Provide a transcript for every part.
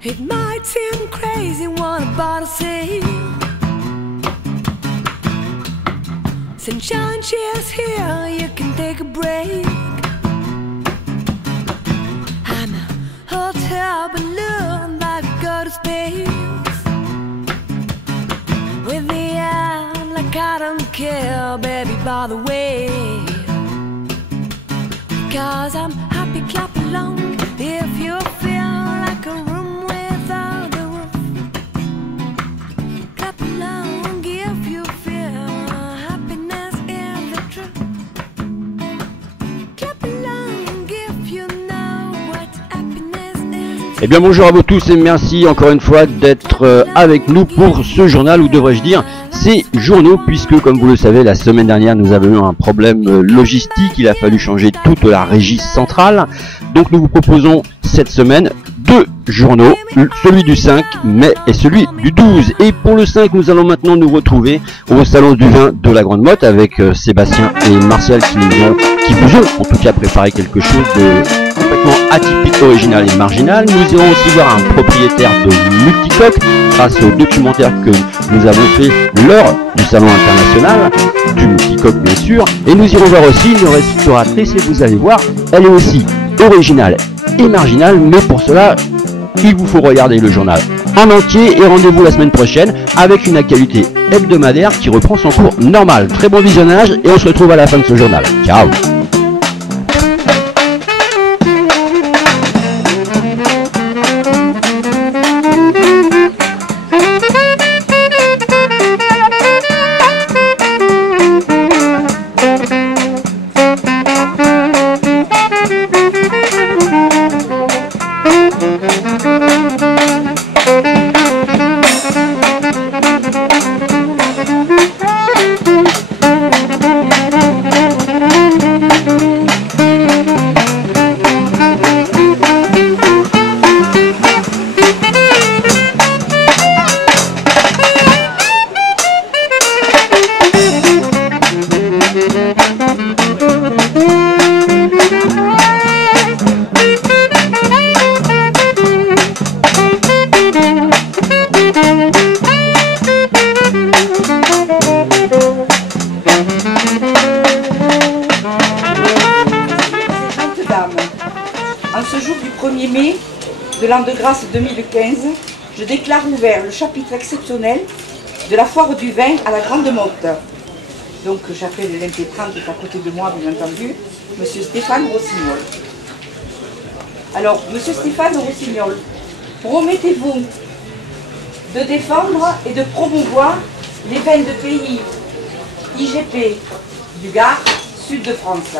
It might seem crazy what I'm about to say. Sunshine, cheers here, you can take a break. I'm a hotel balloon that go to space. With the end, like I don't care, baby, by the way. Cause I'm happy, clap along if you feel like a room without a roof. Clap along if you feel happiness is the truth. Clap along if you know what happiness is. Eh bien bonjour à vous tous et merci encore une fois d'être avec nous pour ce journal, ou devrais-je dire ces journaux, puisque comme vous le savez, la semaine dernière nous avons eu un problème logistique, il a fallu changer toute la régie centrale. Donc nous vous proposons cette semaine deux journaux, celui du 5 mai et celui du 12. Et pour le 5, nous allons maintenant nous retrouver au salon du vin de la Grande Motte avec Sébastien et Martial qui vous ont en tout cas préparé quelque chose de complètement atypique, original et marginal. Nous irons aussi voir un propriétaire de Multicoque grâce au documentaire que nous avons fait lors du salon international du Multicoque bien sûr. Et nous irons voir aussi une restauratrice et vous allez voir, elle est aussi originale et marginale, mais pour cela il vous faut regarder le journal en entier et rendez-vous la semaine prochaine avec une actualité hebdomadaire qui reprend son cours normal. Très bon visionnage et on se retrouve à la fin de ce journal. Ciao. En ce jour du 1er mai de l'an de grâce 2015, je déclare ouvert le chapitre exceptionnel de la foire du vin à la Grande Motte. Donc j'appelle l'impétrant qui est à côté de moi, bien entendu, Monsieur Stéphane Rossignol. Alors, Monsieur Stéphane Rossignol, promettez-vous de défendre et de promouvoir les vins de pays IGP du Gard, sud de France.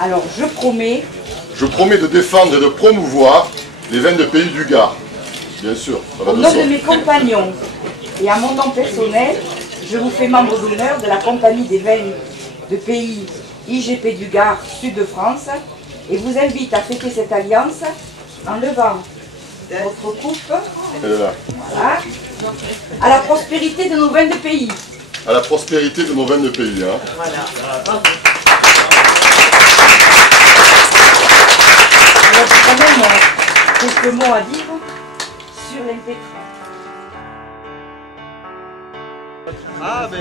Alors, je promets... Je promets de défendre et de promouvoir les vins de pays du Gard. Bien sûr. Au nom de mes compagnons et à mon nom personnel, je vous fais membre d'honneur de la compagnie des vins de pays IGP du Gard, sud de France, et vous invite à fêter cette alliance en levant votre coupe. Voilà. À la prospérité de nos vins de pays. À la prospérité de nos vins de pays. Hein. Voilà. Alors, j'ai quand même quelques mots à dire sur l'impétrant. Ah, ben,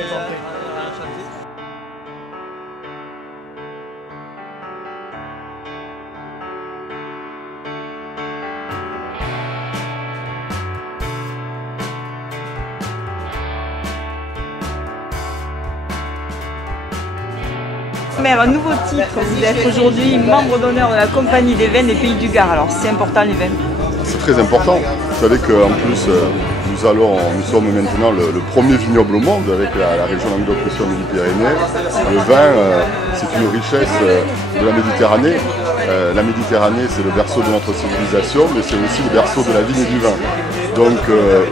Un nouveau titre, vous êtes aujourd'hui membre d'honneur de la compagnie des vins des pays du Gard. Alors c'est important les vins? C'est très important. Vous savez qu'en plus nous sommes maintenant le premier vignoble au monde avec la région Languedoc-Roussillon Midi-Pyrénées. Le vin, c'est une richesse de la Méditerranée. La Méditerranée, c'est le berceau de notre civilisation, mais c'est aussi le berceau de la vigne et du vin. Donc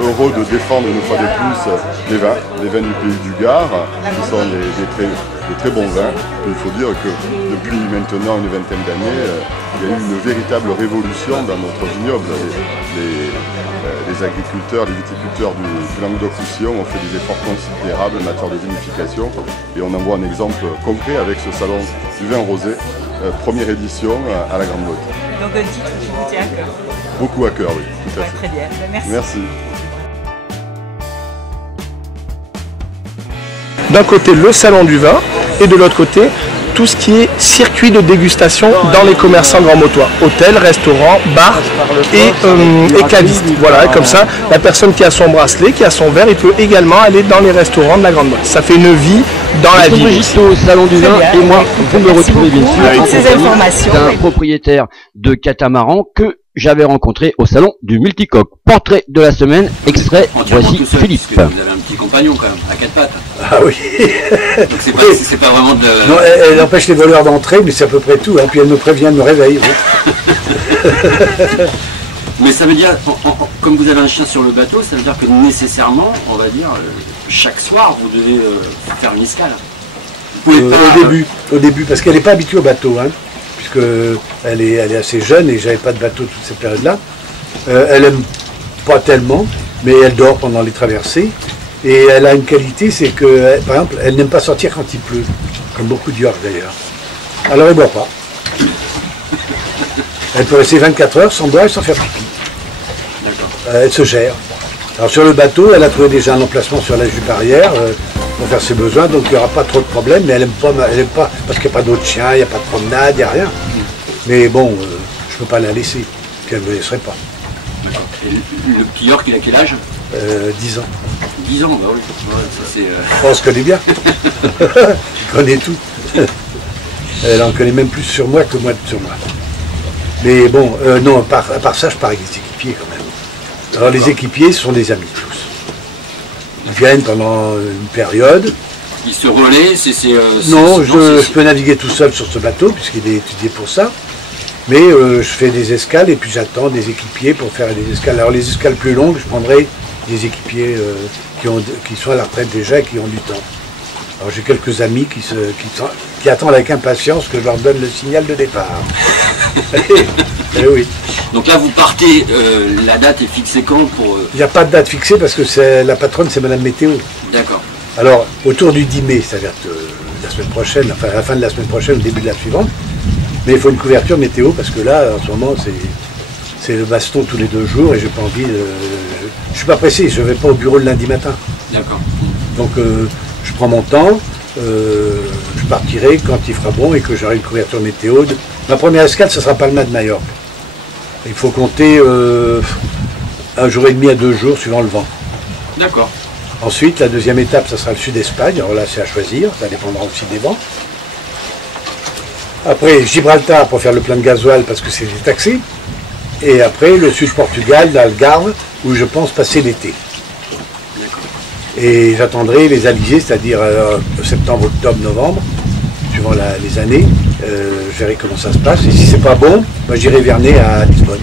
heureux de défendre une fois de plus les vins du pays du Gard, qui sont des très bons vins. Il faut dire que depuis maintenant une vingtaine d'années, il y a eu une véritable révolution dans notre vignoble. Les agriculteurs, les viticulteurs du Languedoc-Roussillon ont fait des efforts considérables en matière de vinification et on en voit un exemple concret avec ce salon du vin rosé, première édition à la Grande Motte. Donc un titre qui vous tient à cœur. beaucoup à cœur, oui, tout à fait. Très bien, merci. Merci. D'un côté le salon du vin et de l'autre côté tout ce qui est circuit de dégustation dans les commerçants Grand Motois, hôtels, restaurants, bars et cavistes. Voilà, et comme ça, la personne qui a son bracelet, qui a son verre, il peut également aller dans les restaurants de la Grande Motte. Ça fait une vie dans la ville. Juste au salon du vin et moi, vous me retrouvez bien sûr pour toutes ces informations. d'un propriétaire de catamaran que j'avais rencontré au salon du Multicoque. Portrait de la semaine, extrait, voici Philippe. Vous avez un petit compagnon quand même, à quatre pattes. Ah oui. Donc c'est pas vraiment de... Non, elle empêche les voleurs d'entrer, mais c'est à peu près tout. Hein. Puis elle me prévient de me réveiller. Oui. Mais ça veut dire, comme vous avez un chien sur le bateau, ça veut dire que nécessairement, on va dire, chaque soir, vous devez faire une escale. Vous pouvez pas... Au début, parce qu'elle n'est pas habituée au bateau, hein, puisque elle est assez jeune et j'avais pas de bateau toute cette période-là. Elle aime pas tellement, mais elle dort pendant les traversées. Et elle a une qualité, c'est que, par exemple, elle n'aime pas sortir quand il pleut, comme beaucoup de York d'ailleurs. Alors elle ne boit pas. Elle peut rester 24 heures sans boire et sans faire pipi. Elle se gère. Alors sur le bateau, elle a trouvé déjà un emplacement sur la jupe arrière pour faire ses besoins, donc il n'y aura pas trop de problèmes, mais elle n'aime pas, parce qu'il n'y a pas d'autres chiens, il n'y a pas de promenade, il n'y a rien. Mais bon, je ne peux pas la laisser, puis elle ne me laisserait pas. Et le petit York, il a quel âge 10 ans. 10 ans, bah oui. Ouais, ça c'est... On se connaît bien. Il connaît tout. Elle en connaît même plus sur moi que moi sur moi. Mais bon, non, à part ça, je pars avec des équipiers quand même. Alors les équipiers, ce sont des amis tous. Ils viennent pendant une période. Il se relaie, non, je peux naviguer tout seul sur ce bateau, puisqu'il est étudié pour ça. Mais je fais des escales et puis j'attends des équipiers pour faire des escales. Alors les escales plus longues, je prendrai des équipiers qui sont à la retraite déjà et qui ont du temps. Alors j'ai quelques amis qui attendent avec impatience que je leur donne le signal de départ. Oui. Donc là vous partez, la date est fixée quand pour... Il n'y a pas de date fixée parce que la patronne c'est Madame Météo. D'accord. Alors autour du 10 mai, c'est-à-dire la semaine prochaine, enfin à la fin de la semaine prochaine, au début de la suivante, mais il faut une couverture météo parce que là en ce moment c'est le baston tous les 2 jours et j'ai pas envie de... Je suis pas pressé, je vais pas au bureau le lundi matin. D'accord. Donc je prends mon temps, je partirai quand il fera bon et que j'aurai une couverture météo. Ma première escale, ce sera Palma de Majorque. Il faut compter 1 jour et demi à 2 jours suivant le vent. D'accord. Ensuite, la deuxième étape, ça sera le sud-Espagne. Alors là, c'est à choisir, ça dépendra aussi des vents. Après, Gibraltar pour faire le plein de gasoil parce que c'est taxé. Et après, le sud-Portugal, d'Algarve, où je pense passer l'été. Et j'attendrai les alizés, c'est-à-dire septembre, octobre, novembre, suivant les années. Je verrai comment ça se passe. Et si c'est pas bon, moi j'irai verner à Lisbonne.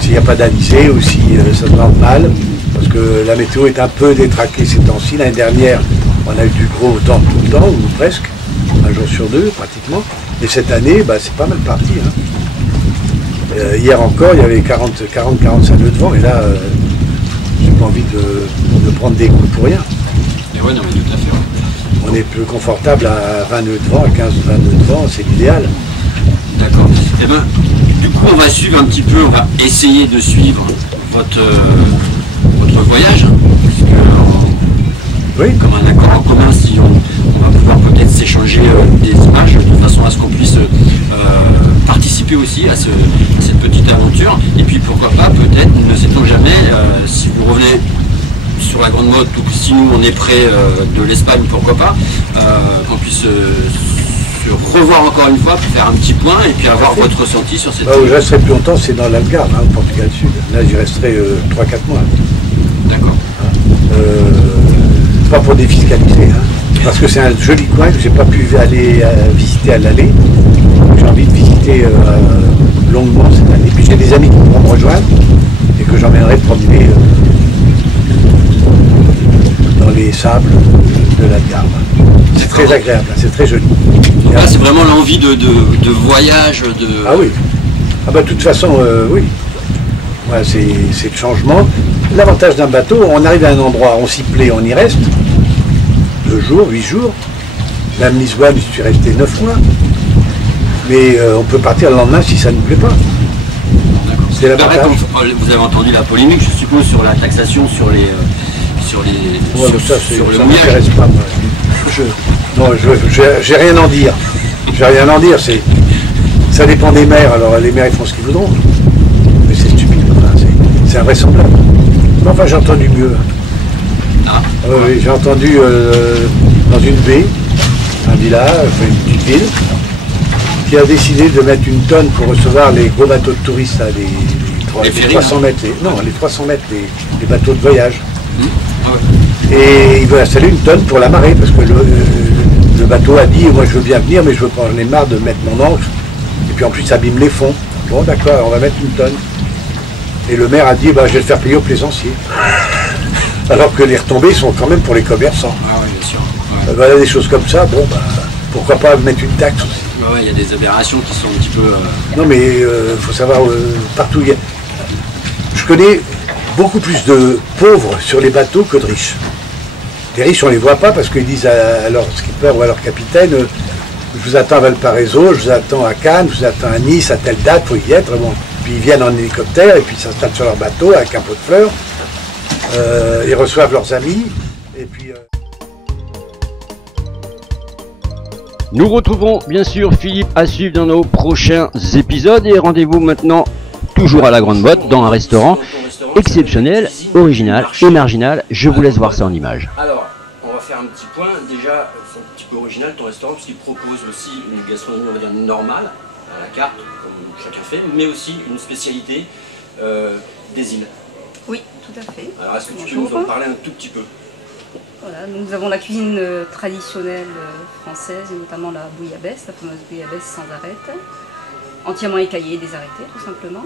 S'il n'y a pas d'alizé ou si ça se rend mal, parce que la météo est un peu détraquée ces temps-ci. L'année dernière, on a eu du gros temps tout le temps, ou presque, 1 jour sur 2 pratiquement. Et cette année, c'est pas mal parti. Hein. Hier encore, il y avait 40-45 nœuds de vent, et là, j'ai pas envie de prendre des coups pour rien. Mais ouais, non, mais tout à fait. Ouais. On est plus confortable à 20 nœuds de vent, à 15-20 nœuds de vent, c'est l'idéal. D'accord. Eh ben, du coup, on va suivre un petit peu, on va essayer de suivre votre voyage, parce que, oui. comme un accord en commun, si on va pouvoir peut-être s'échanger des images de façon à ce qu'on puisse participer aussi à cette petite aventure. Et puis pourquoi pas, peut-être, ne sait-on jamais, si vous revenez sur la Grande Motte ou si nous on est près de l'Espagne, pourquoi pas, qu'on puisse se revoir encore une fois pour faire un petit point et puis avoir votre ressenti sur cette... Où je resterai plus longtemps, c'est dans l'Algarve, hein, au Portugal Sud. Là, j'y resterai 3-4 mois. D'accord. Pas pour défiscaliser, hein, parce que c'est un joli coin que j'ai pas pu aller visiter à l'aller. J'ai envie de visiter longuement cette année. Puis j'ai des amis qui vont me rejoindre et que j'emmènerai promener dans les sables de l'Algarve. C'est très agréable, c'est très joli. Donc là, c'est vraiment l'envie de voyage, de... Ah oui. Ah bah de toute façon, oui. Ouais, c'est le changement. L'avantage d'un bateau, on arrive à un endroit, on s'y plaît, on y reste. 2 jours, 8 jours. Même Lisbonne, je suis resté 9 mois. Mais on peut partir le lendemain si ça ne nous plaît pas. C'est l'avantage. Vous avez entendu la polémique, je suppose, sur la taxation sur les... Ouais, ça le m'intéresse pas. Moi. J'ai rien à en dire. J'ai rien à en dire. Ça dépend des maires. Alors les maires ils font ce qu'ils voudront. Mais c'est stupide. Enfin, c'est invraisemblable. Mais enfin j'ai entendu mieux. Oui, j'ai entendu dans une baie, un village, une petite ville, qui a décidé de mettre une tonne pour recevoir les gros bateaux de touristes, là, les 300 mètres. Les 300 mètres, les bateaux de voyage. Et il veut installer une tonne pour la marée, parce que le bateau a dit, moi je veux bien venir, mais je veux pas, j'en ai marre de mettre mon ancre, et puis en plus ça abîme les fonds. Bon d'accord, on va mettre une tonne. Et le maire a dit, bah, je vais le faire payer aux plaisanciers. Alors que les retombées sont quand même pour les commerçants. Ah oui, bien sûr. Ouais. Voilà des choses comme ça, bon bah, pourquoi pas mettre une taxe aussi. Ouais, il y a des aberrations qui sont un petit peu... Non mais il faut savoir, partout, je connais beaucoup plus de pauvres sur les bateaux que de riches. Les riches, on ne les voit pas parce qu'ils disent à leur skipper ou à leur capitaine, je vous attends à Valparaiso, je vous attends à Cannes, je vous attends à Nice, à telle date, il faut y être. Bon. Puis ils viennent en hélicoptère et puis ils s'installent sur leur bateau avec un pot de fleurs. Ils reçoivent leurs amis. Et puis, Nous retrouverons bien sûr Philippe à suivre dans nos prochains épisodes et rendez-vous maintenant toujours à la Grande Motte dans un restaurant exceptionnel, original et marginal. Je vous laisse voir ça en images. Alors, on va faire un petit point. Déjà, c'est un petit peu original ton restaurant puisqu'il propose aussi une gastronomie, on va dire, normale, à la carte, comme chacun fait, mais aussi une spécialité des îles. Oui, tout à fait. Alors, est-ce que tu peux nous en parler un tout petit peu? Voilà, nous avons la cuisine traditionnelle française, et notamment la bouillabaisse, la fameuse bouillabaisse sans arête, entièrement écaillée, désarrêtée tout simplement,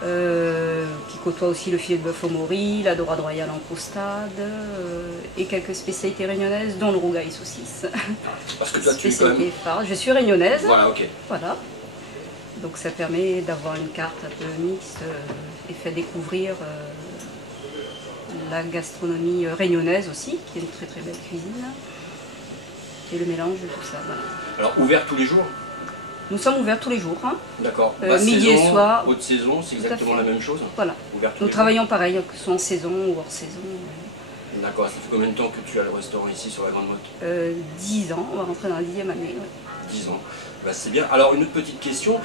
qui côtoie aussi le filet de bœuf au mori, la dorade royale en croustade, et quelques spécialités réunionnaises, dont le rougail saucisse. Parce que toi, tu es quand même... phare. Je suis réunionnaise. Voilà, ok. Voilà. Donc ça permet d'avoir une carte un peu mixte et fait découvrir la gastronomie réunionnaise aussi, qui est une très très belle cuisine, et le mélange de tout ça. Voilà. Alors, ouvert tous les jours? Nous sommes ouverts tous les jours. Hein. D'accord. Midi et soir. Haute saison, c'est exactement la même chose? Voilà. Nous travaillons pareil, que ce soit en saison ou hors saison. D'accord. Ça fait combien de temps que tu as le restaurant ici sur la Grande Motte? 10 ans, on va rentrer dans la 10e année. Ouais. 10 ans. Bah, c'est bien. Alors, une autre petite question.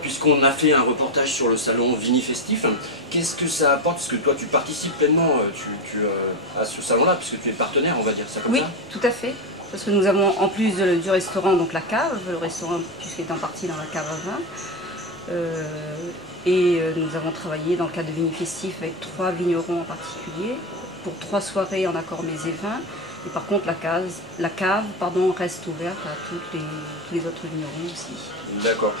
Puisqu'on a fait un reportage sur le salon Vinifestif, qu'est-ce que ça apporte? Parce que toi, tu participes pleinement à ce salon-là, puisque tu es partenaire, on va dire ça comme ça? Oui, tout à fait. Parce que nous avons, en plus du restaurant, donc la cave, le restaurant puisqu'il est en partie dans la cave à vin. Nous avons travaillé dans le cadre de Vinifestif avec 3 vignerons en particulier, pour 3 soirées en accord mets et vin. Et par contre, la cave reste ouverte à tous les autres vignerons aussi. D'accord.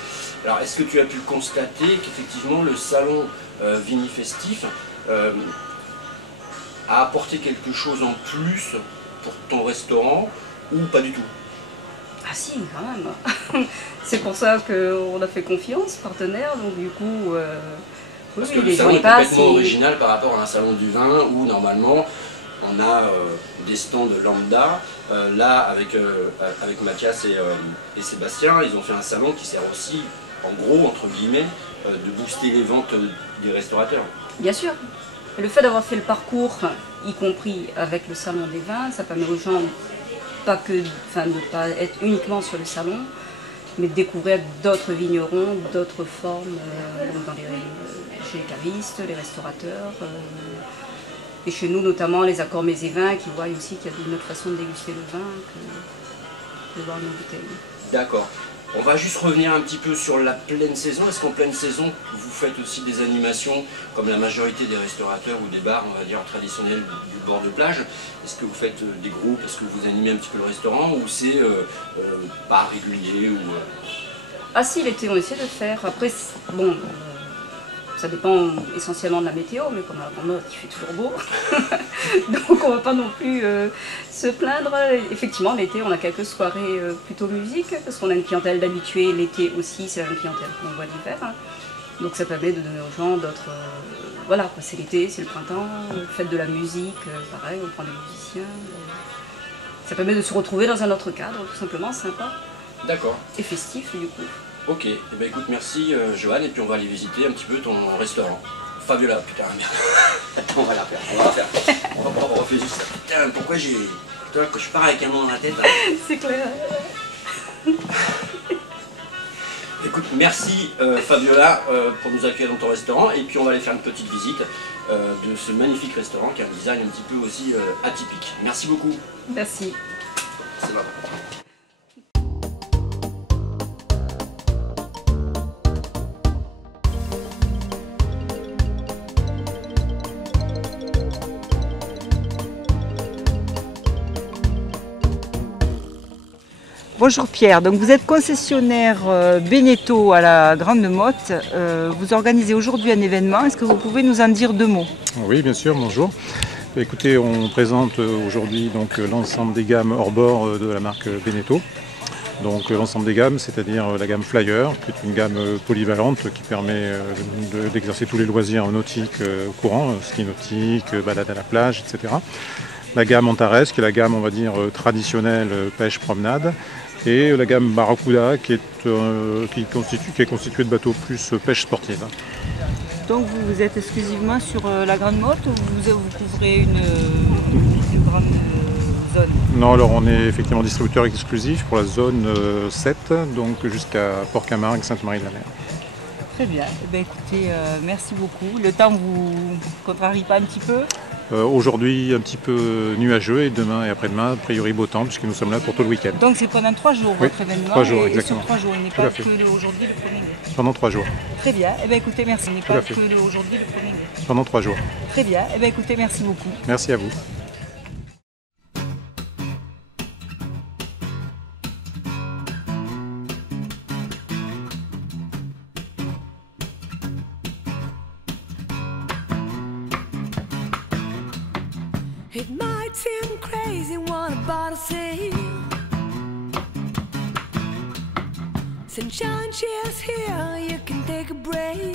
Alors, est-ce que tu as pu constater qu'effectivement le salon Vinifestif a apporté quelque chose en plus pour ton restaurant ou pas du tout? Ah si, quand même. C'est pour ça qu'on a fait confiance, partenaire, donc du coup... Parce que le salon est complètement original par rapport à un salon du vin où normalement on a des stands lambda. Là, avec Mathias et Sébastien, ils ont fait un salon qui sert aussi, en gros, entre guillemets, de booster les ventes des restaurateurs. Bien sûr. Et le fait d'avoir fait le parcours, y compris avec le salon des vins, ça permet aux gens de ne pas être uniquement sur le salon, mais de découvrir d'autres vignerons, d'autres formes, chez les cavistes, les restaurateurs. Et chez nous, notamment, les accords mets et vins qui voient aussi qu'il y a une autre façon de déguster le vin que de boire une bouteille. D'accord. On va juste revenir un petit peu sur la pleine saison. Est-ce qu'en pleine saison, vous faites aussi des animations, comme la majorité des restaurateurs ou des bars, on va dire, traditionnels du bord de plage? Est-ce que vous faites des groupes? Est-ce que vous animez un petit peu le restaurant? Ou c'est pas régulier ou, Ah si, l'été, on essaie de faire. Après, bon... Ça dépend essentiellement de la météo, mais comme à la Grande Motte, il fait toujours beau. Donc on ne va pas non plus se plaindre. Effectivement, l'été, on a quelques soirées plutôt musique, parce qu'on a une clientèle d'habitués. L'été aussi, c'est la même clientèle qu'on voit l'hiver. Hein. Donc ça permet de donner aux gens d'autres... voilà, c'est l'été, c'est le printemps, faites de la musique, pareil, on prend des musiciens. Ça permet de se retrouver dans un autre cadre, tout simplement, sympa. D'accord. Et festif, du coup. Ok, eh ben, écoute, merci Johan, et puis on va aller visiter un petit peu ton restaurant. Fabiola, putain, merde. On va la faire, on va la faire. On refait juste ça. Putain, pourquoi j'ai... Toi, quand je pars avec un nom dans la tête... C'est clair. Écoute, merci Fabiola pour nous accueillir dans ton restaurant, et puis on va aller faire une petite visite de ce magnifique restaurant qui a un design un petit peu aussi atypique. Merci beaucoup. Merci. C'est bon. Bonjour Pierre, donc vous êtes concessionnaire Beneteau à la Grande Motte. Vous organisez aujourd'hui un événement, est-ce que vous pouvez nous en dire deux mots? Oui, bien sûr, bonjour. Écoutez, on présente aujourd'hui donc l'ensemble des gammes hors bord de la marque Beneteau. Donc l'ensemble des gammes, c'est-à-dire la gamme Flyer, qui est une gamme polyvalente qui permet d'exercer tous les loisirs nautiques courants, ski nautique, balade à la plage, etc. La gamme Antares, qui est la gamme, on va dire, traditionnelle pêche-promenade. Et la gamme Barracuda qui est constituée de bateaux plus pêche sportive. Donc vous êtes exclusivement sur la Grande Motte ou vous couvrez une grande zone? Non, alors on est effectivement distributeur exclusif pour la zone 7, donc jusqu'à Port-Camargue, Sainte-Marie-de-la-Mer. Très bien, eh bien, écoutez, merci beaucoup. Le temps vous contrarie pas un petit peu? Aujourd'hui un petit peu nuageux et demain et après-demain, a priori beau temps puisque nous sommes là pour tout le week-end. Donc c'est pendant 3 jours votre événement? 3 jours, et exactement. sur 3 jours, il n'est pas que aujourd'hui le 1er mai. Pendant 3 jours. Très bien, eh bien, écoutez, merci. Il n'est pas que aujourd'hui le 1er mai. Pendant 3 jours. Très bien, eh bien, écoutez, merci beaucoup. Merci à vous. It might seem crazy what I'm about to say. Sunshine, cheers here, you can take a break.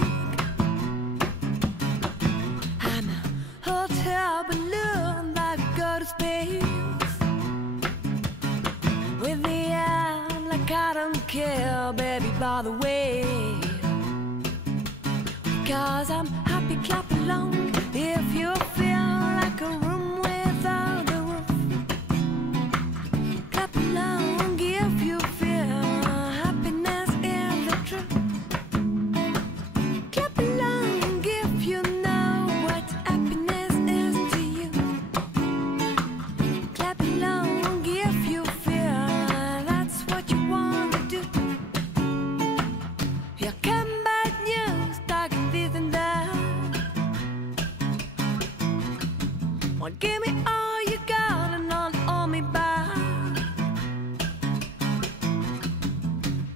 I'm a hotel balloon that go to space. With the end, like I don't care, baby, by the way. Cause I'm happy, clap along if you feel like a room without a roof. Clap along if you feel happiness is the truth. Clap along if you know what happiness is to you. Clap along if you feel that's what you want to do. Here come bad news, talking this and that. Well, give me all you got and not hold me back.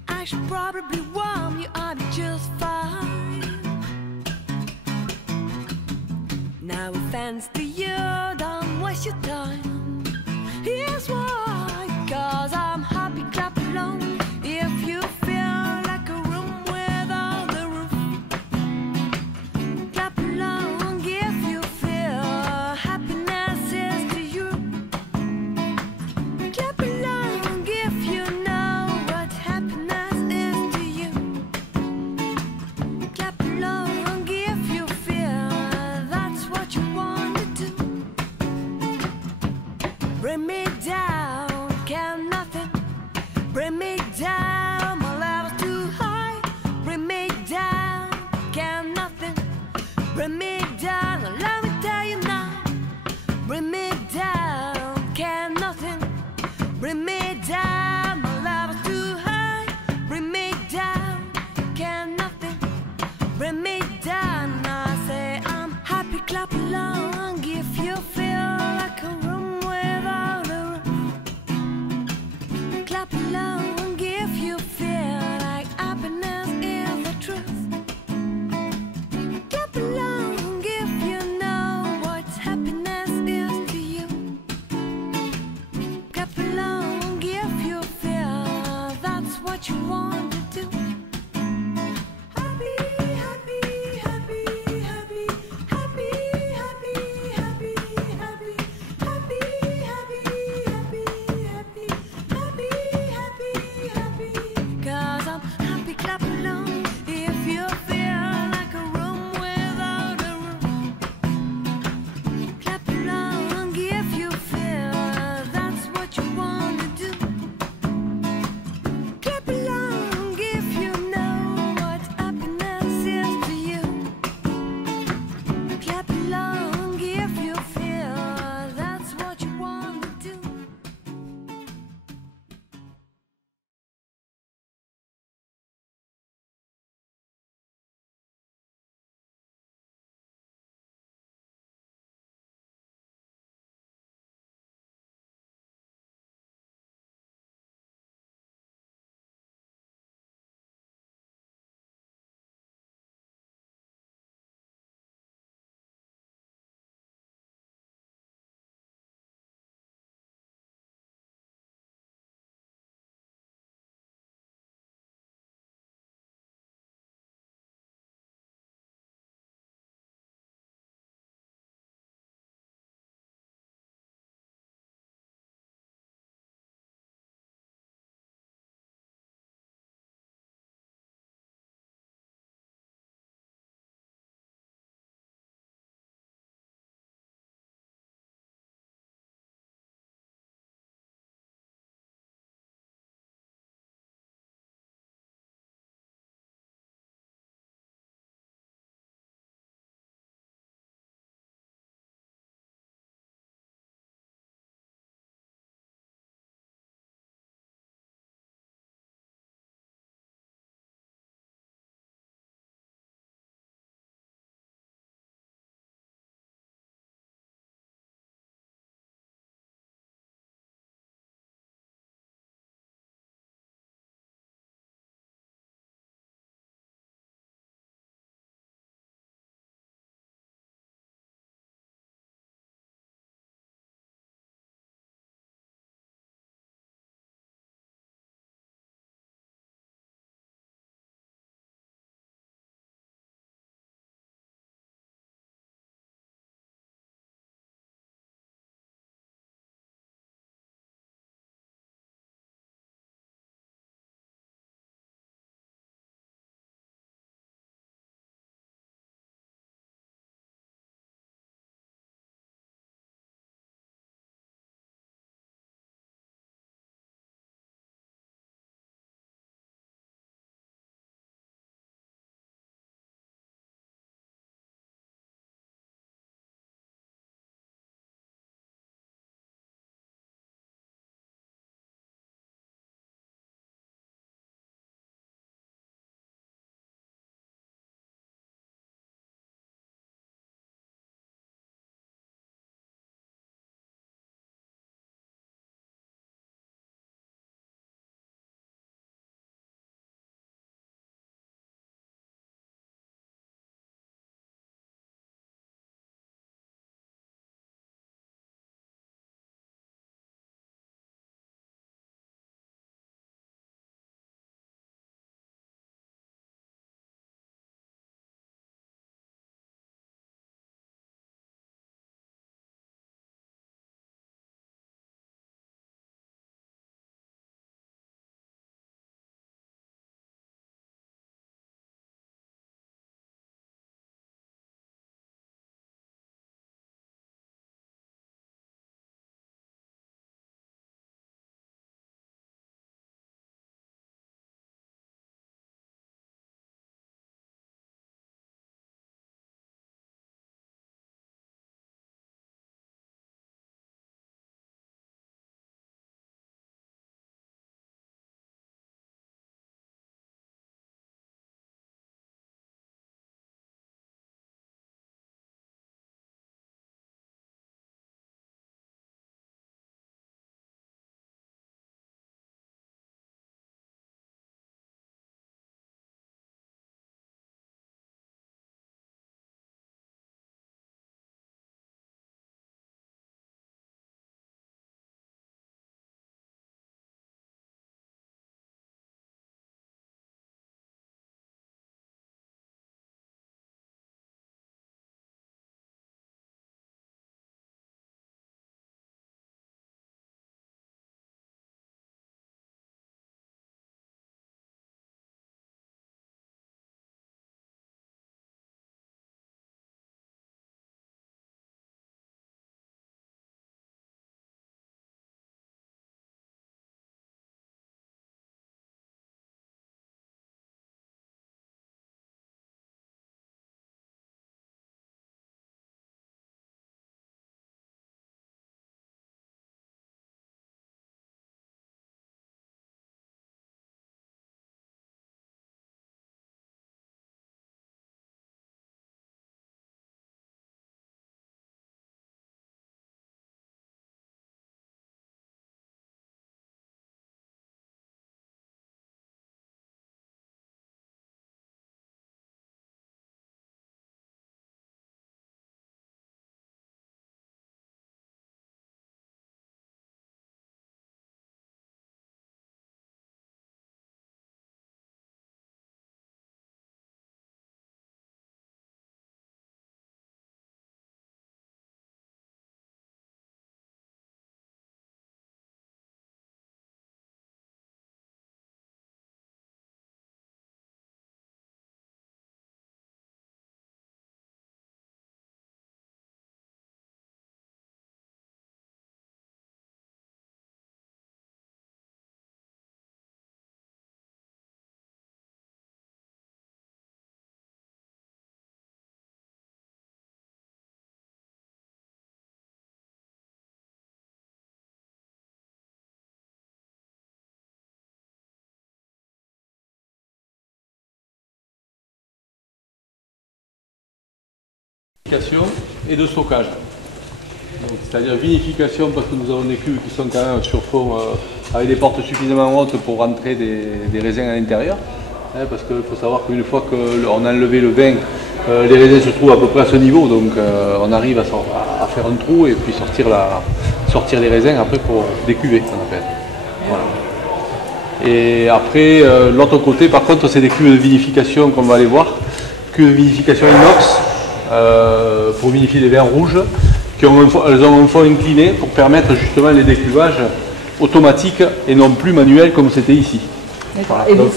I should probably warn you, I'll be just fine. No offense to you, don't waste your time. Here's why, cause I'm happy, clap along if you feel like a room without a roof. Clap along if you feel happiness is to you. Clap along if you know what happiness is to you. Clap along if you feel that's what you want to do. Bring me down, can nothing bring me down, my level's too high. Bring me down, can nothing bring me down. Let me tell you now. Bring me down, can nothing bring me down, my level's too high. Bring me down, can nothing bring me down. I say I'm happy, clap along if you feel like a room without a roof. Clap along if you feel like happiness is the truth. Clap along if you vinification et de stockage. C'est-à-dire vinification parce que nous avons des cuves qui sont quand même sur fond avec des portes suffisamment hautes pour rentrer des raisins à l'intérieur. Parce qu'il faut savoir qu'une fois qu'on a enlevé le vin, les raisins se trouvent à peu près à ce niveau, donc on arrive à faire un trou et puis sortir les raisins après pour décuver, qu'on appelle. Voilà. Et après, l'autre côté, par contre, c'est des cuves de vinification qu'on va aller voir. Cuves de vinification inox pour vinifier des vins rouges. Elles ont un fond incliné pour permettre justement les décuvages automatiques et non plus manuels comme c'était ici. Voilà. Et donc,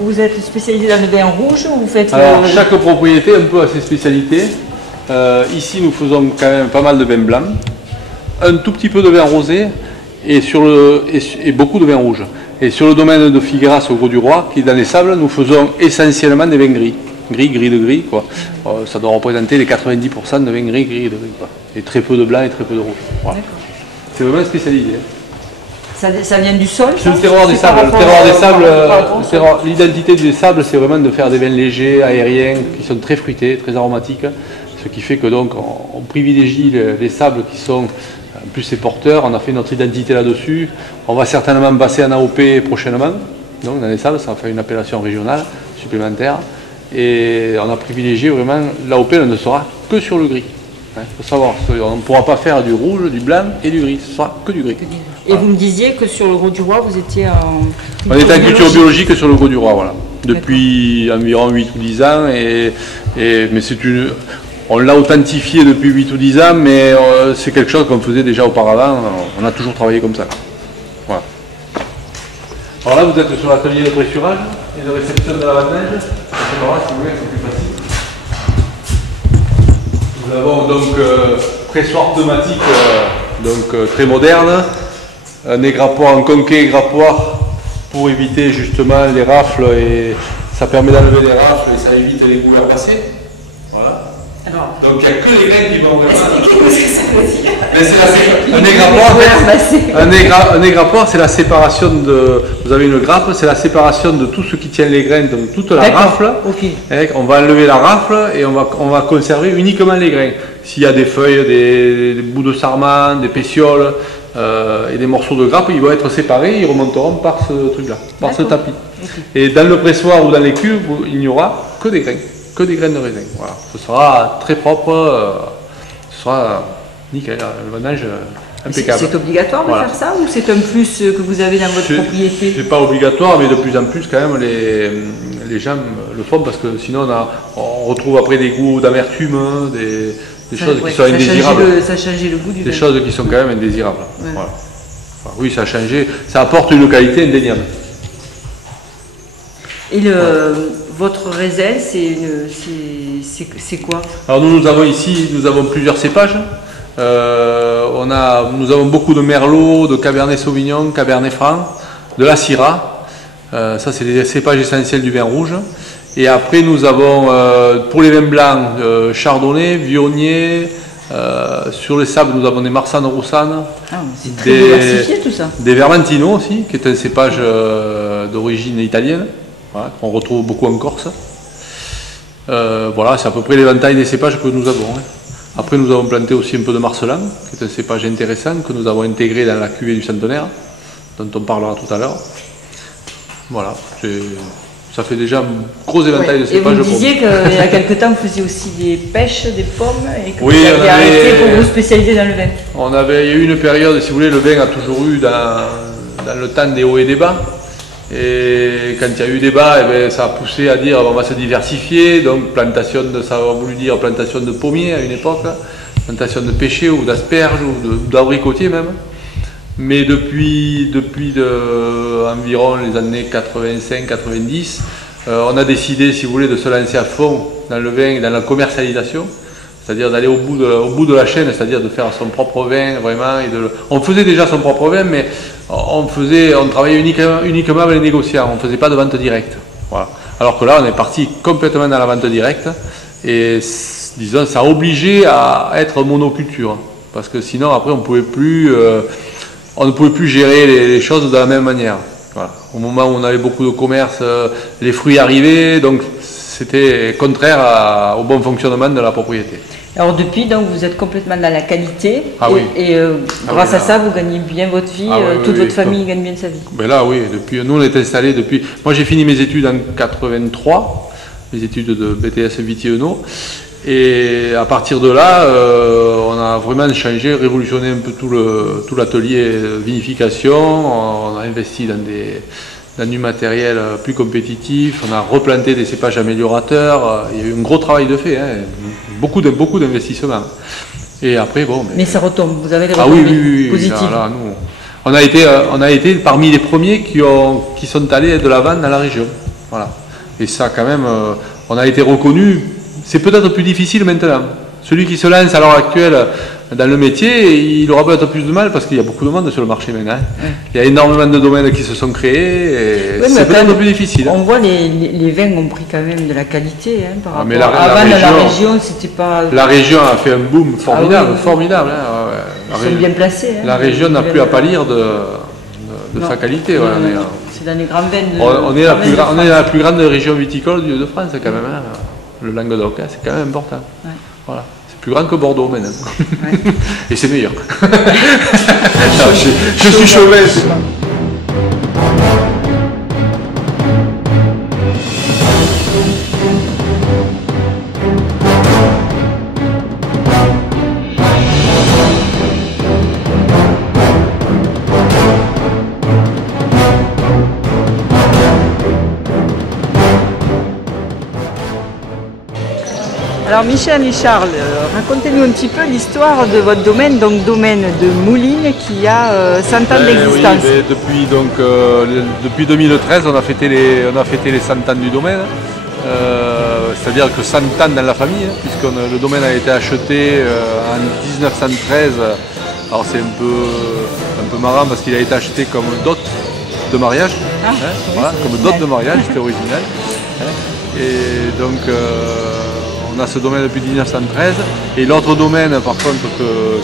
vous êtes spécialisé dans le vin rouge ou vous faites... Alors, chaque propriété un peu a ses spécialités. Ici, nous faisons quand même pas mal de vin blanc, un tout petit peu de vin rosé et beaucoup de vin rouge. Et sur le domaine de Figueras au Grau-du-Roi, qui est dans les sables, nous faisons essentiellement des vins gris. Gris de gris, quoi. Ça doit représenter les 90% de vin gris de gris, quoi. Et très peu de blanc et très peu de rouge. Voilà. C'est vraiment spécialisé. Ça vient du sol? C'est le terroir des sables. L'identité des sables, c'est vraiment de faire des vins légers, aériens, qui sont très fruités, très aromatiques. Ce qui fait que donc on privilégie les sables qui sont plus ces porteurs. On a fait notre identité là-dessus. On va certainement passer en AOP prochainement. Donc dans les sables, ça va faire une appellation régionale supplémentaire. Et on a privilégié vraiment, l'AOP ne sera que sur le gris. Il faut savoir, on ne pourra pas faire du rouge, du blanc et du gris, ce sera que du gris. Et voilà. Vous me disiez que sur le Grau-du-Roi, vous étiez en... On est en culture biologique sur le Grau-du-Roi, voilà. Depuis environ 8 ou 10 ans, mais on l'a authentifié depuis 8 ou 10 ans, mais c'est quelque chose qu'on faisait déjà auparavant, on a toujours travaillé comme ça. Voilà. Alors là, vous êtes sur l'atelier de pressurage et de réception de lavage. Si vous voulez, c'est plus facile. Nous avons donc pressoir pneumatique très moderne, un égrappoir, un conquet égrappoir pour éviter justement les rafles et ça permet d'enlever les rafles et ça évite les goûts à passer. Voilà. Alors, donc il n'y a que les graines qui vont un égrappoir, c'est la séparation de. Vous avez une grappe, c'est la séparation de tout ce qui tient les graines, donc toute la rafle. Okay. On va enlever la rafle et on va conserver uniquement les grains. S'il y a des feuilles, des bouts de sarment, des pétioles et des morceaux de grappe, ils vont être séparés, ils remonteront par ce truc-là, par ce tapis. Okay. Et dans le pressoir ou dans les cuves, il n'y aura que des grains. Que des graines de raisin. Voilà. Ce sera très propre, ce sera nickel, le ménage impeccable. C'est obligatoire de faire ça ou c'est un plus que vous avez dans votre propriété? C'est pas obligatoire, mais de plus en plus quand même les gens le font parce que sinon on retrouve après des goûts d'amertume, des choses qui sont indésirables. Ça a changé le goût du vin. Des choses qui sont quand même indésirables. Ouais. Voilà. Enfin, oui, ça a changé, ça apporte une qualité indéniable. Et votre raisin, c'est quoi? Alors nous avons ici, plusieurs cépages. Nous avons beaucoup de Merlot, de Cabernet Sauvignon, Cabernet Franc, de la Syrah. Ça c'est les cépages essentiels du vin rouge. Et après nous avons pour les vins blancs, Chardonnay, Viognier. Sur les sables nous avons des Marsanne Roussanne. C'est très diversifié tout ça. Des Vermentino aussi, qui est un cépage d'origine italienne. Voilà, qu'on retrouve beaucoup en Corse. Voilà, c'est à peu près l'éventail des cépages que nous avons. Après, nous avons planté aussi un peu de Marcelin, qui est un cépage intéressant que nous avons intégré dans la cuvée du Centenaire, dont on parlera tout à l'heure. Voilà, ça fait déjà un gros éventail de cépages. Et vous disiez qu'il y a quelque temps, vous faisiez aussi des pêches, des pommes, et que oui, vous avez arrêté pour vous spécialiser dans le vin. Il y a eu une période, si vous voulez, le vin a toujours eu dans le temps des hauts et des bas. Et quand il y a eu des bas, ça a poussé à dire on va se diversifier, donc ça a voulu dire plantation de pommiers à une époque, plantation de pêchers ou d'asperges ou d'abricotiers même. Mais depuis environ les années 85-90, on a décidé, si vous voulez, de se lancer à fond dans le vin et dans la commercialisation, c'est-à-dire d'aller au bout de la chaîne, c'est-à-dire de faire son propre vin vraiment. On faisait déjà son propre vin, mais on travaillait uniquement avec les négociants, on ne faisait pas de vente directe. Voilà. Alors que là, on est parti complètement dans la vente directe et disons, ça a obligé à être monoculture, parce que sinon après on ne pouvait plus gérer les choses de la même manière. Voilà. Au moment où on avait beaucoup de commerce, les fruits arrivaient, donc c'était contraire au bon fonctionnement de la propriété. Alors depuis, donc, vous êtes complètement dans la qualité et grâce à ça, vous gagnez bien votre vie, toute votre famille gagne bien sa vie. Ben là, oui, nous on est installés depuis... Moi j'ai fini mes études en 83, mes études de BTS Vitier-Hainaut, et à partir de là, on a vraiment changé, révolutionné un peu tout l'atelier vinification, on a investi dans du matériel plus compétitif, on a replanté des cépages améliorateurs, il y a eu un gros travail de fait, hein, beaucoup d'investissements. Et après, bon... Mais ça retombe, vous avez des retombées positives. Là, nous, on a été parmi les premiers qui sont allés de l'avant dans la région. Voilà. Et ça, quand même, on a été reconnus. C'est peut-être plus difficile maintenant. Celui qui se lance à l'heure actuelle dans le métier, il aura peut-être plus de mal parce qu'il y a beaucoup de monde sur le marché maintenant. Il y a énormément de domaines qui se sont créés et c'est peut-être plus difficile. On voit les vins ont pris quand même de la qualité par rapport avant dans la région, c'était pas... La région a fait un boom formidable, formidable. Ils sont bien placés. La région n'a plus à pâlir de sa qualité. C'est dans les grands vins. On est la plus grande région viticole de France quand même. Le Languedoc, c'est quand même important. Voilà. C'est plus grand que Bordeaux maintenant. Et c'est meilleur. Je suis chauvin. Alors Michel et Charles, racontez-nous un petit peu l'histoire de votre domaine, donc domaine de Moulines qui a 100 ans d'existence. Oui, depuis 2013, on a fêté les 100 ans du domaine, c'est-à-dire que 100 ans dans la famille, puisque le domaine a été acheté en 1913. Alors c'est un peu marrant parce qu'il a été acheté comme dot de mariage, comme dot de mariage, c'était original. Et donc on a ce domaine depuis 1913 et l'autre domaine par contre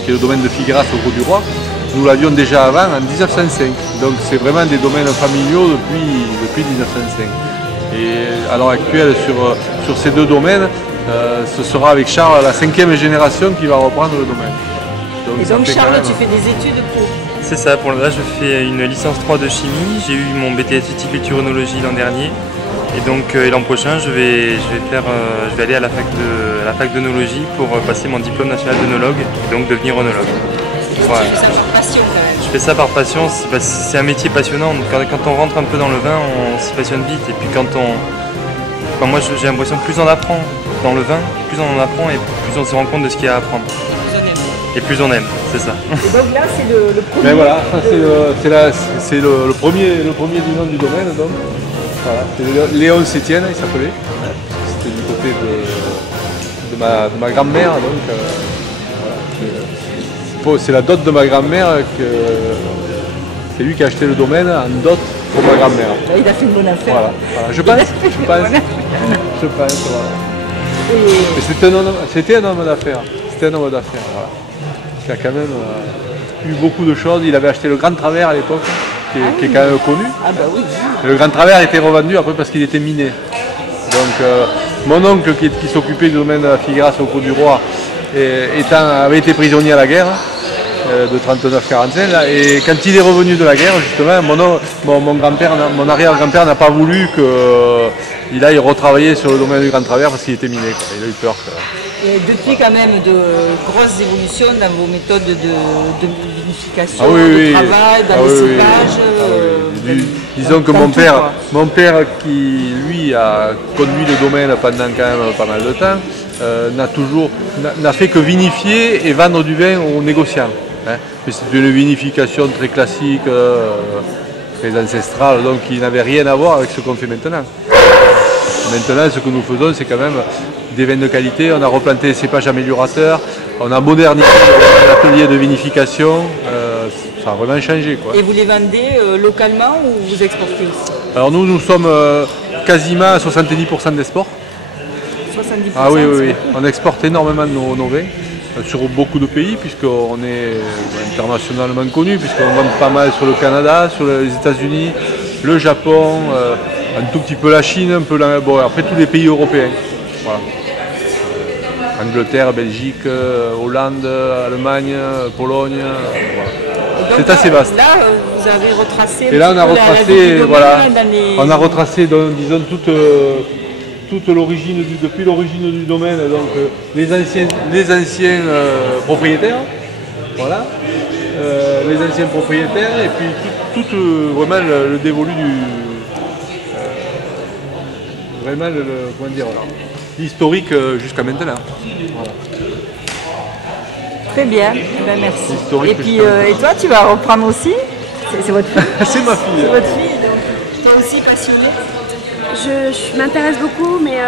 qui est le domaine de Figueras au Grau du Roi, nous l'avions déjà avant en 1905. Donc c'est vraiment des domaines familiaux depuis 1905. Et à l'heure actuelle sur ces deux domaines, ce sera avec Charles la 5e génération qui va reprendre le domaine. Et donc Charles, tu fais des études pour... C'est ça, pour là je fais une licence 3 de chimie, j'ai eu mon BTS viticulture œnologie l'an dernier. Et donc l'an prochain, je vais aller à la fac d'œnologie pour passer mon diplôme national d'œnologue et donc devenir œnologue. Voilà. Tu fais ça par passion quand même. Je fais ça par passion, c'est un métier passionnant. Quand on rentre un peu dans le vin, on s'y passionne vite. Et puis moi j'ai l'impression que plus on apprend dans le vin, plus on en apprend et plus on se rend compte de ce qu'il y a à apprendre. Et plus on aime, c'est ça. Et donc là c'est le premier. Mais voilà, c'est le premier du nom du domaine donc. Voilà, c'est Léon Sétienne, il s'appelait. C'était du côté de ma grand-mère. Voilà, c'est la dot de ma grand-mère. C'est lui qui a acheté le domaine en dot pour ma grand-mère. Il a fait une bonne affaire. Voilà. Je pense. Voilà. C'était un homme d'affaires. Voilà. Il a quand même eu beaucoup de choses. Il avait acheté le Grand Travers à l'époque. Qui est quand même connu. Ah bah oui. Le Grand Travers a été revendu après parce qu'il était miné. Donc mon oncle qui s'occupait du domaine de Figueras au Grau du Roi avait été prisonnier à la guerre de 39-45 et quand il est revenu de la guerre justement mon arrière-grand-père n'a pas voulu qu'il aille retravailler sur le domaine du Grand Travers parce qu'il était miné. Il a eu peur. Et depuis quand même de grosses évolutions dans vos méthodes de vinification, de travail, dans les cépages. Disons que mon père qui lui a conduit le domaine pendant quand même pas mal de temps, n'a fait que vinifier et vendre du vin aux négociants. C'est une vinification très classique, très ancestrale, donc qui n'avait rien à voir avec ce qu'on fait maintenant. Maintenant, ce que nous faisons, c'est quand même des vins de qualité. On a replanté des cépages améliorateurs, on a modernisé l'atelier de vinification. Ça a vraiment changé. Et vous les vendez localement ou vous exportez aussi? Alors nous sommes quasiment à 70% d'export. 70%? Ah oui. On exporte énormément nos vins sur beaucoup de pays, puisqu'on est internationalement connu, puisqu'on vend pas mal sur le Canada, sur les États-Unis, le Japon, un tout petit peu la Chine, un peu bon, après tous les pays européens. Voilà. Angleterre, Belgique, Hollande, Allemagne, Pologne. Voilà. C'est assez vaste. Là, vous avez retracé. Et là, on a retracé, voilà, on a retracé, disons, toute l'origine, depuis l'origine du domaine, donc les anciens propriétaires, voilà, les anciens propriétaires, et puis tout vraiment le dévolu du, vraiment comment dire, l'historique jusqu'à maintenant. Voilà. Très bien, ben merci. Et puis, et toi, tu vas reprendre aussi? C'est votre fille? C'est ma fille. C'est votre fille, donc tu es aussi passionnée? Je m'intéresse beaucoup, mais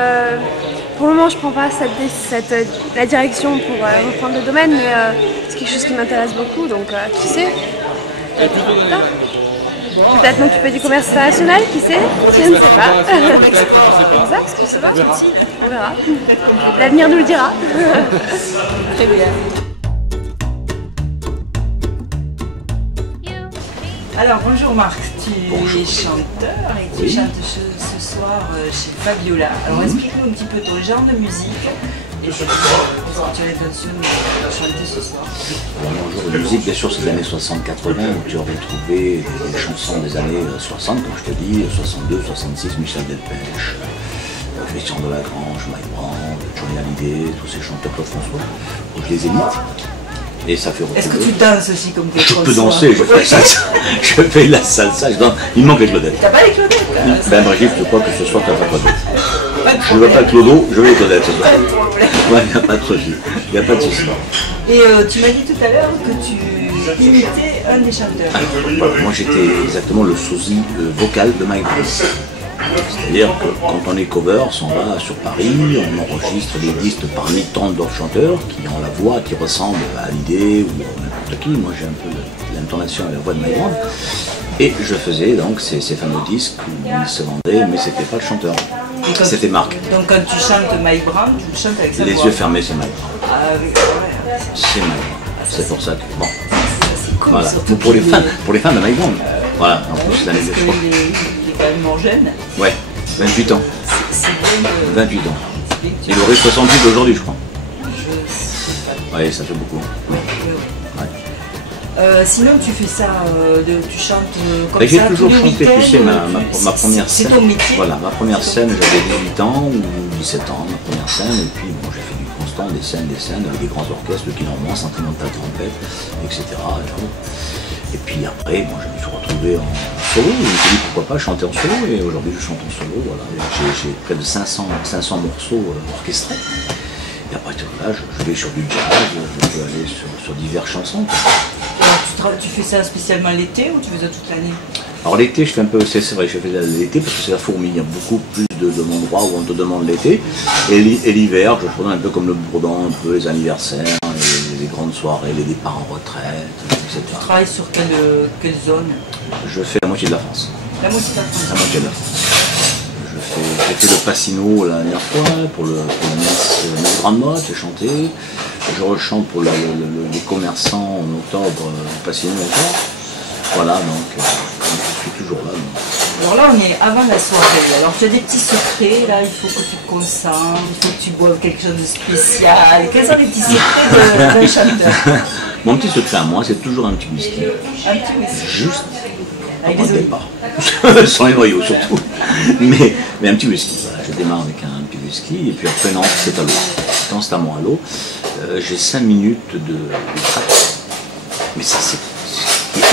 pour le moment, je ne prends pas la direction pour reprendre le domaine, mais c'est quelque chose qui m'intéresse beaucoup, donc qui sait? Peut-être m'occuper du commerce international, qui sait? Je ne sais pas. Exact, je ne sais pas. On verra. L'avenir nous le dira. Très bien. Alors bonjour Marc, tu es chanteur et tu chantes ce soir chez Fabiola. Alors explique-nous un petit peu ton genre de musique et ce que tu as l'intention de chanter ce soir. Mon genre de musique, bien sûr, c'est les années 60-80 où tu aurais trouvé des chansons des années 60, comme je te dis, 62, 66, Michel Delpech, Christian Delagrange, Mike Brand, Johnny Hallyday, tous ces chanteurs, Claude François, où je les imite. Et ça fait retrouver. Est-ce que tu danses aussi comme des Je peux danser, je fais la salsa. Je fais la salsa, je danse. Il manque les Claudettes. T'as pas les Claudettes? Ben Brigitte, je crois que ce soir tu n'as pas Claudette. Je ne veux pas le Clodo, je veux les Claudettes ce soir. Ouais, il n'y a pas de souci. Il n'y a pas de souci. Et tu m'as dit tout à l'heure que tu imitais un des chanteurs. Moi j'étais exactement le sosie vocal de Mike Brand. C'est-à-dire que quand on est cover, on va sur Paris, on enregistre des disques parmi tant d'autres chanteurs qui ont la voix qui ressemble à Hallyday ou n'importe qui. Moi j'ai un peu l'intonation et la voix de Mike Brand. Et je faisais donc ces fameux disques où ils se vendaient, mais c'était pas le chanteur. C'était Marc. Donc quand tu chantes Mike Brand, tu le chantes avec sa voix. Les yeux fermés, c'est Mike Brand. Ah oui, ouais. C'est Mike Brand. C'est pour ça que bon. Voilà. Pour les fans de Mike Brand. Voilà. En plus c'est l'année de choix. Quand même jeune. Ouais, 28 ans. C'est bien de... 28 ans. Il aurait 68 aujourd'hui, je crois. Oui, ça fait beaucoup. Ouais. Sinon, tu fais ça, tu chantes comme ça. J'ai tous toujours les chanté, tu sais, ma première scène. C'est ton métier. Voilà, ma première scène, j'avais 18 ans ou 17 ans, ma première scène, et puis bon, j'ai fait du constant, des scènes, avec des grands orchestres, le Kinormand, Sentimental Trompette, etc. Et puis après, moi, je me suis retrouvé en solo, je me suis dit pourquoi pas chanter en solo, et aujourd'hui je chante en solo, voilà. J'ai près de 500 morceaux orchestrés. Et après tout là, je vais sur du jazz, je peux aller sur diverses chansons. Alors, tu fais ça spécialement l'été ou tu fais ça toute l'année? Alors l'été, je fais un peu, c'est vrai, je fais l'été parce que c'est la fourmi, il y a beaucoup plus d'endroits où on te demande l'été. Et l'hiver, je fais un peu comme le bourdon, un peu les anniversaires, les grandes soirées, les départs en retraite, etc. Tu travailles sur quelle zone? Je fais la moitié de la France. La moitié de la France? La moitié de la France. J'ai fait le Passino la dernière fois, pour le Nice Grande Motte, j'ai chanté. Je rechante pour les commerçants en octobre, au Passino encore. Voilà, donc je suis toujours là. Donc. Alors là, on est avant la soirée. Alors tu as des petits secrets, là, il faut que tu te concentres, il faut que tu boives quelque chose de spécial. Quels sont les petits secrets d'un chanteur? Mon petit secret à moi, c'est toujours un petit whisky. Un petit whisky? Juste avant le départ. Sans les noyaux surtout. Mais un petit whisky. Voilà. Je démarre avec un petit whisky, et puis après, non, c'est à l'eau. Quand c'est à moi à l'eau, j'ai 5 minutes de track. Mais ça, c'est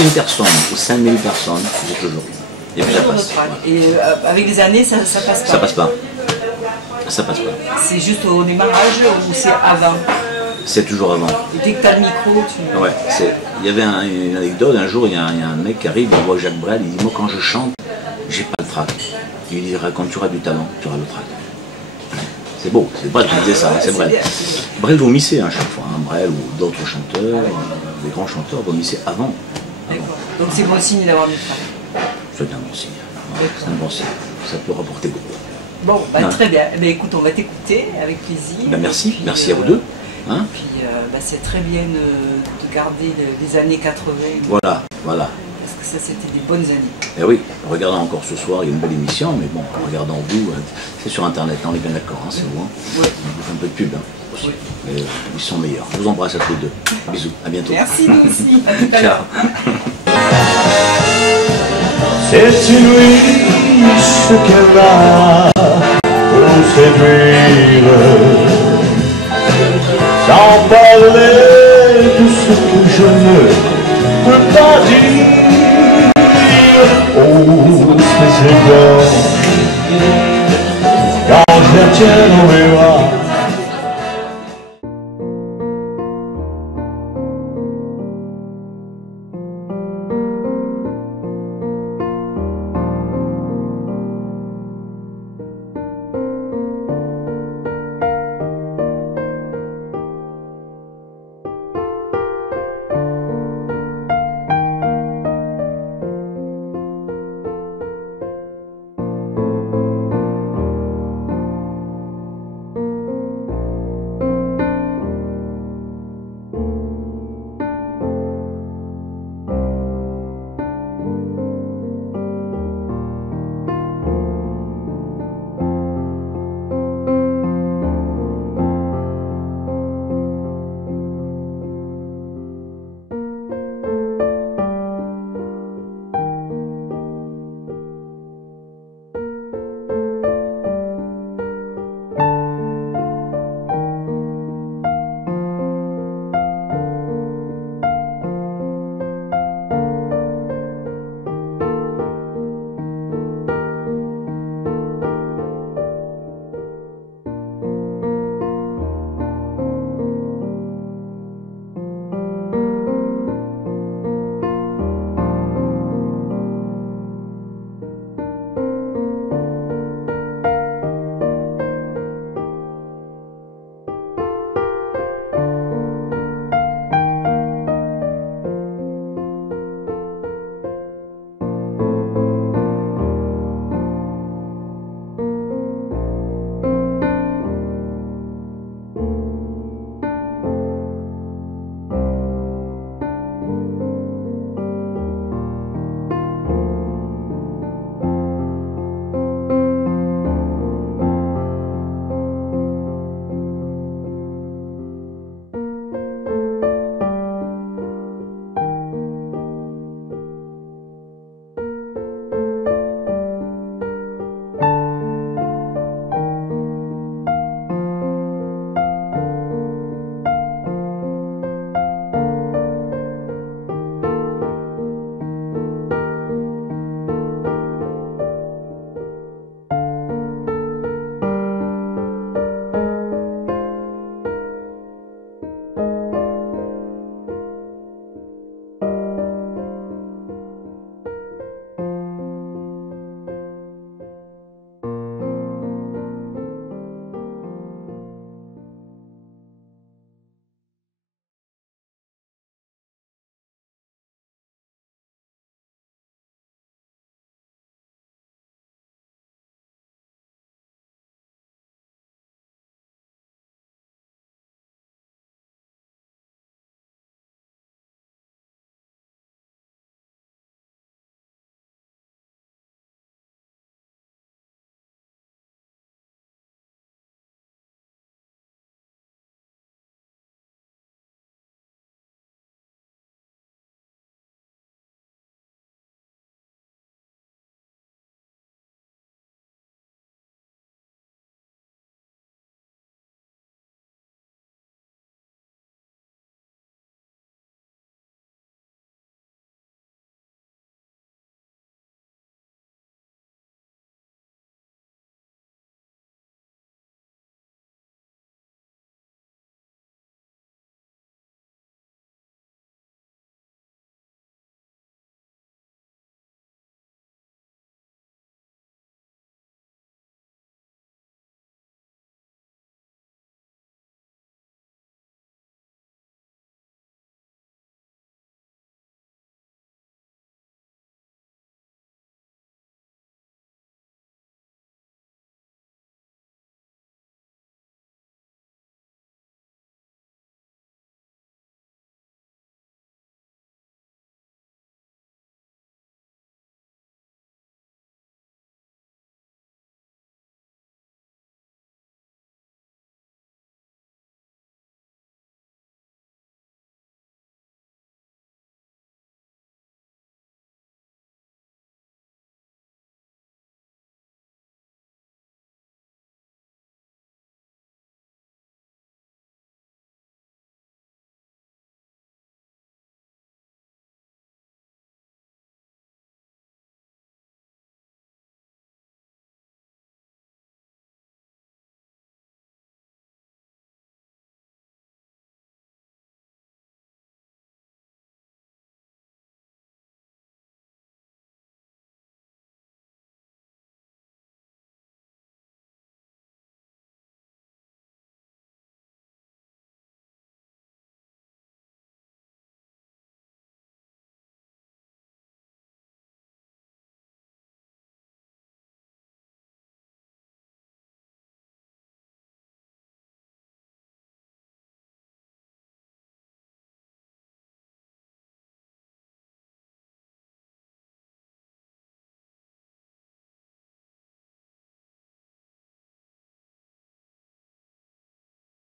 une personne ou 5000 personnes, j'ai toujours eu. Et puis ça passe. Et avec les années, ça passe pas? Ça passe pas. Ça passe pas. C'est juste au démarrage ou c'est avant? C'est toujours avant. Et dès que tu as le micro, tu... Ouais, il y avait une anecdote, un jour il y a un mec qui arrive, il voit Jacques Brel, il dit moi quand je chante, j'ai pas le trac. Il dit quand tu auras du talent, tu auras le trac. C'est beau, c'est Brel qui disait ça, c'est Brel. Brel vomissait à chaque fois, hein, Brel ou d'autres chanteurs, les grands chanteurs vomissaient avant. Donc c'est bon signe d'avoir du trac. C'est un bon signe. C'est un bon signe. Ça peut rapporter beaucoup. Bon, bah, très bien. Eh bien, écoute, on va t'écouter avec plaisir. Ben, merci, puis, merci à vous deux. Hein, puis c'est très bien de garder les années 80. Voilà. parce que ça c'était des bonnes années. Et oui, regardons encore ce soir, il y a une belle émission, mais bon, regardons vous, c'est sur internet, on est bien d'accord, hein, c'est vous. On vous fait un peu de pub aussi. Mais ils sont meilleurs. Je vous embrasse à tous les deux. Bisous, à bientôt. Merci, nous aussi. À tout à l'heure. C'est une riche qu'elle a pour séduire, sans parler de ce que je ne peux pas dire. Oh, mais c'est bon quand je la tiens dans mes bras.